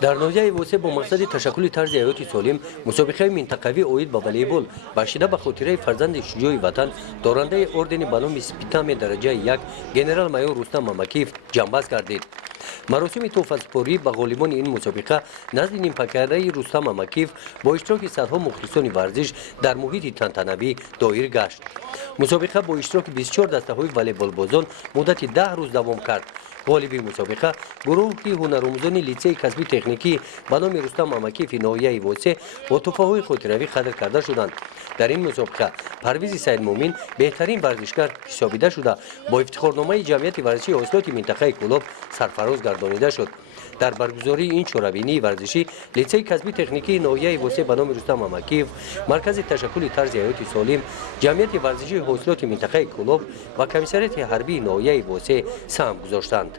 در ناحیه وسه با مقصد تشکل طرز حیاتی سالم مسابقه منطقوی اوید با والیبال بخشیده به خاطره فرزند شجاع وطن دارنده اردن بانام سپیتام درجه یک گنرال مایور رستم مامکیف جانباز گردید. مراسم تحفه‌سپاری به غالبان این مسابقه نزد نیمپکره رستم مامکیف با اشتراک صدها مخلصان ورزش در محیط تنتنوی دایر گشت. مسابقه با اشتراک 24 دسته‌های والیبال بازان مدت 10 روز دوام کرد. غالب مسابقه گروهی هنرآموزان لیسه کسبی تکنیکی به نام رستم مامکیف ناحیه واسه با تحفه‌های خاطروی خدر کرده شدند. در این مسابقه پرویز سیدمومن بهترین ورزشکار حسابیده شده با افتخارنامه جمعیت ورزشی حاصلات منطقه کلوب سرفراز گردانیده شد. در برگزاری این شورابینی ورزشی لیسه کسبی تکنیکی ناحیه واسه به نام رستم مامکیف مرکز تشکل طرز حیاتی سالم جمعیت ورزشی حاصلات منطقه کلوب و کمیسریت حربی ناحیه واسه سهم گذاشتند.